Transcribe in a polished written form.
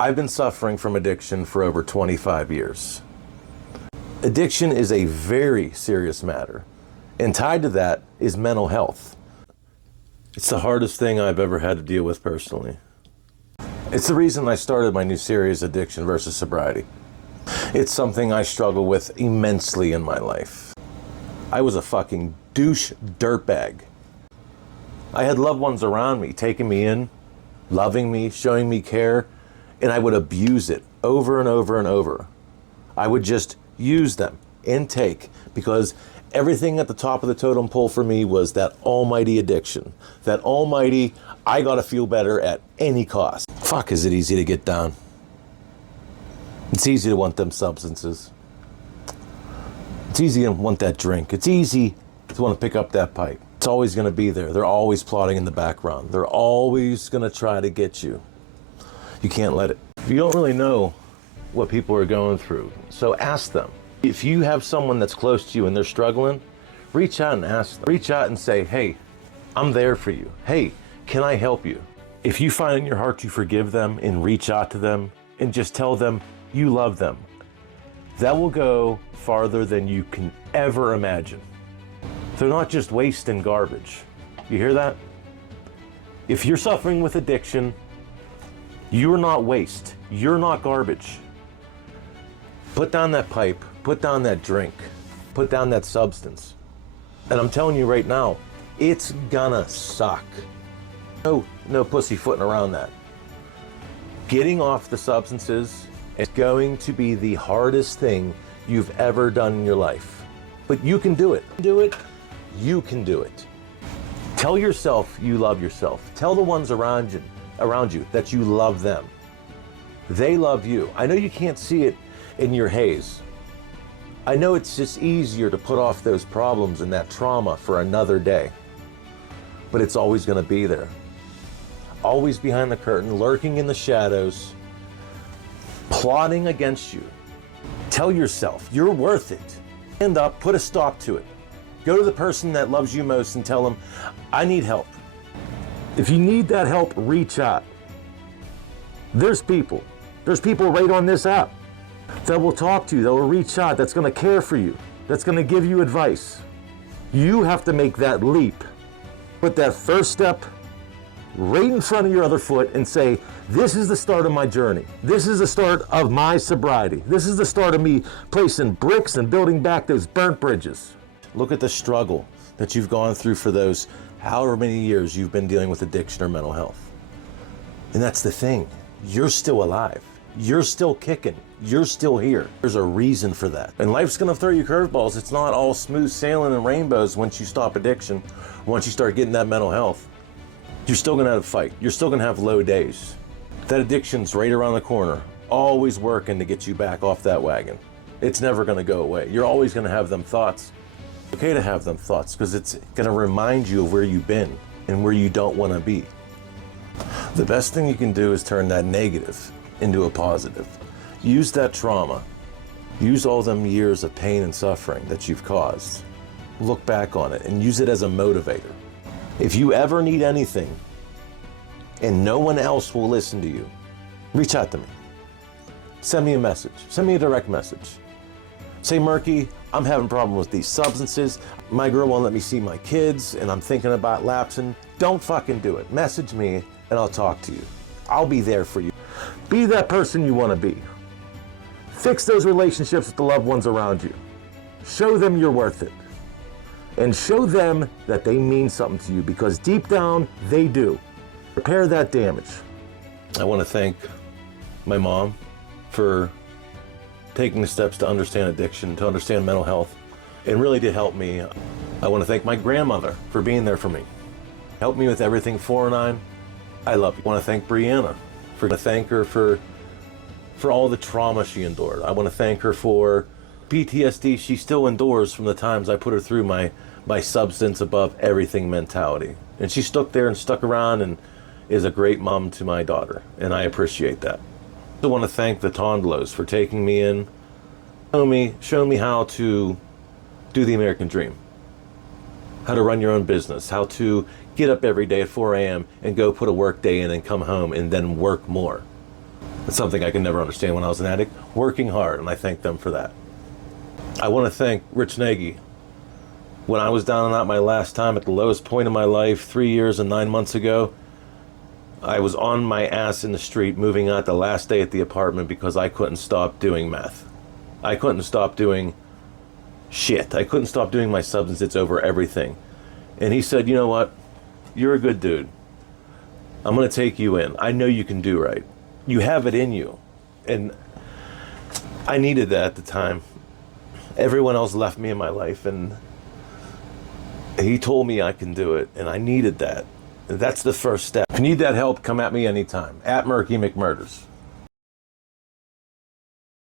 I've been suffering from addiction for over 25 years. Addiction is a very serious matter, and tied to that is mental health. It's the hardest thing I've ever had to deal with personally. It's the reason I started my new series, Addiction versus Sobriety. It's something I struggle with immensely in my life. I was a fucking douche dirtbag. I had loved ones around me, taking me in, loving me, showing me care, and I would abuse it over and over and over. I would just use them, intake, because everything at the top of the totem pole for me was that almighty addiction. That almighty, I gotta feel better at any cost. Fuck, is it easy to get down. It's easy to want them substances. It's easy to want that drink. It's easy to want to pick up that pipe. It's always gonna be there. They're always plotting in the background. They're always gonna try to get you. You can't let it. You don't really know what people are going through, so ask them. If you have someone that's close to you and they're struggling, reach out and ask them. Reach out and say, hey, I'm there for you. Hey, can I help you? If you find in your heart to forgive them and reach out to them and just tell them you love them, that will go farther than you can ever imagine. They're not just waste and garbage. You hear that? If you're suffering with addiction, you're not waste. You're not garbage. Put down that pipe, put down that drink, put down that substance. And I'm telling you right now, it's gonna suck. No pussyfooting around that. Getting off the substances is going to be the hardest thing you've ever done in your life. But you can do it. You can do it. Tell yourself you love yourself. Tell the ones around you that you love them. They love you. I know you can't see it in your haze. I know it's just easier to put off those problems and that trauma for another day. But it's always going to be there. Always behind the curtain, lurking in the shadows, plotting against you. Tell yourself you're worth it. Stand up, put a stop to it. Go to the person that loves you most and tell them, I need help. If you need that help, reach out. There's people right on this app that will talk to you, that will reach out, that's gonna care for you, that's gonna give you advice. You have to make that leap. Put that first step right in front of your other foot and say, this is the start of my journey. This is the start of my sobriety. This is the start of me placing bricks and building back those burnt bridges. Look at the struggle that you've gone through for those however many years you've been dealing with addiction or mental health. And that's the thing. You're still alive. You're still kicking. You're still here. There's a reason for that. And life's gonna throw you curveballs. It's not all smooth sailing and rainbows once you stop addiction, once you start getting that mental health. You're still gonna have to fight. You're still gonna have low days. That addiction's right around the corner, always working to get you back off that wagon. It's never gonna go away. You're always gonna have them thoughts. It's okay to have them thoughts because it's gonna remind you of where you've been and where you don't wanna be. The best thing you can do is turn that negative into a positive. Use that trauma. Use all them years of pain and suffering that you've caused. Look back on it and use it as a motivator. If you ever need anything and no one else will listen to you, reach out to me. Send me a message. Send me a direct message. Say, Murky, I'm having a problem with these substances. My girl won't let me see my kids and I'm thinking about lapsing. Don't fucking do it. Message me and I'll talk to you. I'll be there for you. Be that person you want to be. Fix those relationships with the loved ones around you. Show them you're worth it. And show them that they mean something to you because deep down, they do. Repair that damage. I want to thank my mom for taking the steps to understand addiction, to understand mental health, and really to help me. I want to thank my grandmother for being there for me. Helped me with everything 4 and 9. I love you. I want to thank Brianna. I thank her for all the trauma she endured. I want to thank her for PTSD she still endures from the times I put her through my substance above everything mentality. And she stuck there and stuck around and is a great mom to my daughter, and I appreciate that. I want to thank the Tondlos for taking me in, showing me how to do the American dream, how to run your own business, how to get up every day at 4 a.m. and go put a work day in and come home and then work more. It's something I could never understand when I was an addict. Working hard, and I thank them for that. I want to thank Rich Nagy. When I was down and out my last time at the lowest point of my life, 3 years and 9 months ago, I was on my ass in the street moving out the last day at the apartment because I couldn't stop doing meth. I couldn't stop doing shit. I couldn't stop doing my substances over everything. And he said, you know what? You're a good dude. I'm going to take you in. I know you can do right. You have it in you. And I needed that at the time. Everyone else left me in my life, and he told me I can do it, and I needed that. And that's the first step. If you need that help, come at me anytime. At Murky McMurders.